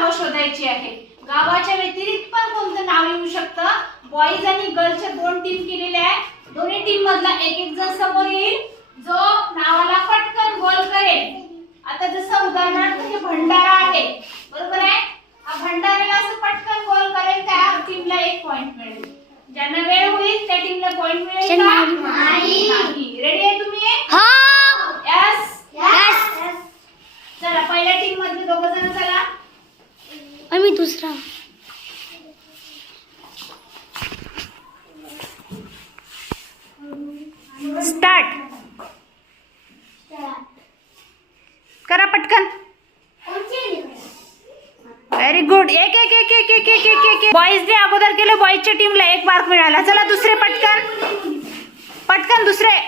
गावं शोधायची आहे. गावाच्या व्यतिरिक्त पण कोणतं नाव येऊ शकतं? बॉईज आणि गर्लच्या दोन टीम केलेल्या आहे. दोन्ही टीम मधला एक एक जण समोर येईल. जो नावाला पटकन गोल करेल. आता जसं उदाहरणार्थ हे भंडारा आहे. बरोबर आहे? हा भंडाऱ्याला असं पटकन गोल करेल त्या टीमला एक पॉइंट मिळेल. ज्यांना वेळ होईल त्या टीमला पॉइंट मिळेल का? नाही. रेडी आहे तुम्ही हो यस यस चला पहिल्या टीम मधले दोघ जण चला आम्ही दुसरा स्टार्ट करा पटकन. व्हेरी गुड एक एक एक एक एक एक एक एक. बॉईजने अगोदर केलं बॉईजच्या टीमला एक मार्क मिळाला. चला दुसरे पटकन. पटकन दुसरे.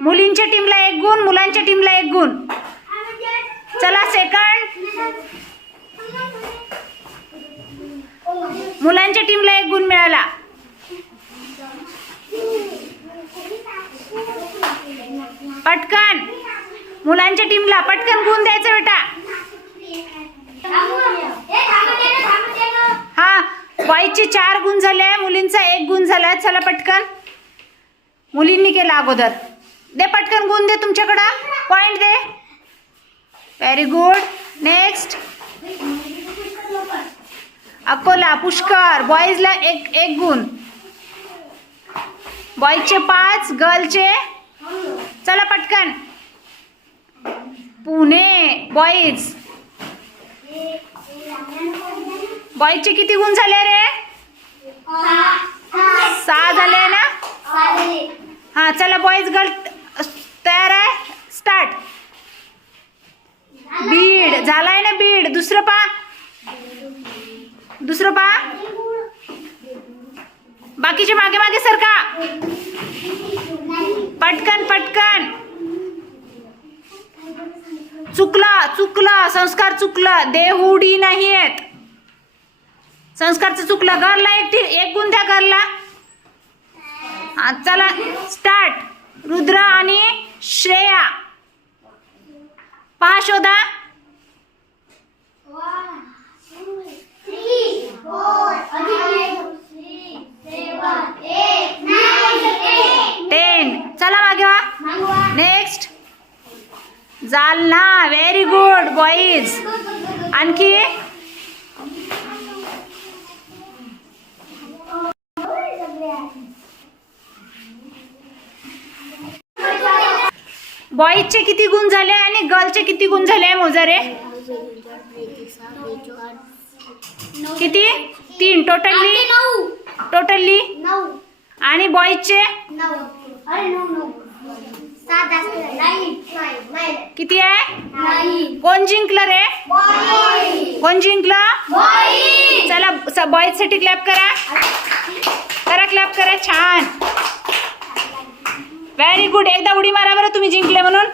मुलींच्या टीमला एक गुण मुलांच्या टीमला एक गुण. चला सेकंड मुलांच्या टीमला एक गुण मिळाला. पटकन. मुलांच्या टीमला पटकन गुण द्यायचं बेटा. हा बाईचे चार गुण झाले मुलींचा एक गुण झाला चला पटकन. मुलींनी केला अगोदर. दे पटकन गुण दे तुमच्याकडं. पॉइंट दे. Very good next Akola Pushkar. बॉईजला एक एक गुण. बॉईजचे पाच गर्लचे चला पटकन. पुणे बॉईज बॉईजचे किती गुण झाले रे? सहा झाले ना? हा चला बॉईज गर्ल तयार आहे? स्टार्ट बीड झालाय ना बीड दुसरं पा. दुसरं पा. बाकीचे मागे मागे सरका पटकन पटकन. चुकला चुकला. संस्कार चुकला. देहुडी नाही आहेत संस्कारचं चुकलं. घरला एक एक गुण द्या घरला चला start Jalna very good boys आणखी? बॉईजचे किती गुण झाले आणि गर्लचे किती गुण झाले मोजारे? किती? तीन टोटली टोटली आणि बॉईजचे किती आहे? कोण जिंकलं रे? कोण जिंकलं? चला बॉईजसाठी क्लॅप करा. करा क्लॅप करा. छान. व्हेरी गुड एकदा उडी मारा बरं तुम्ही जिंकले म्हणून.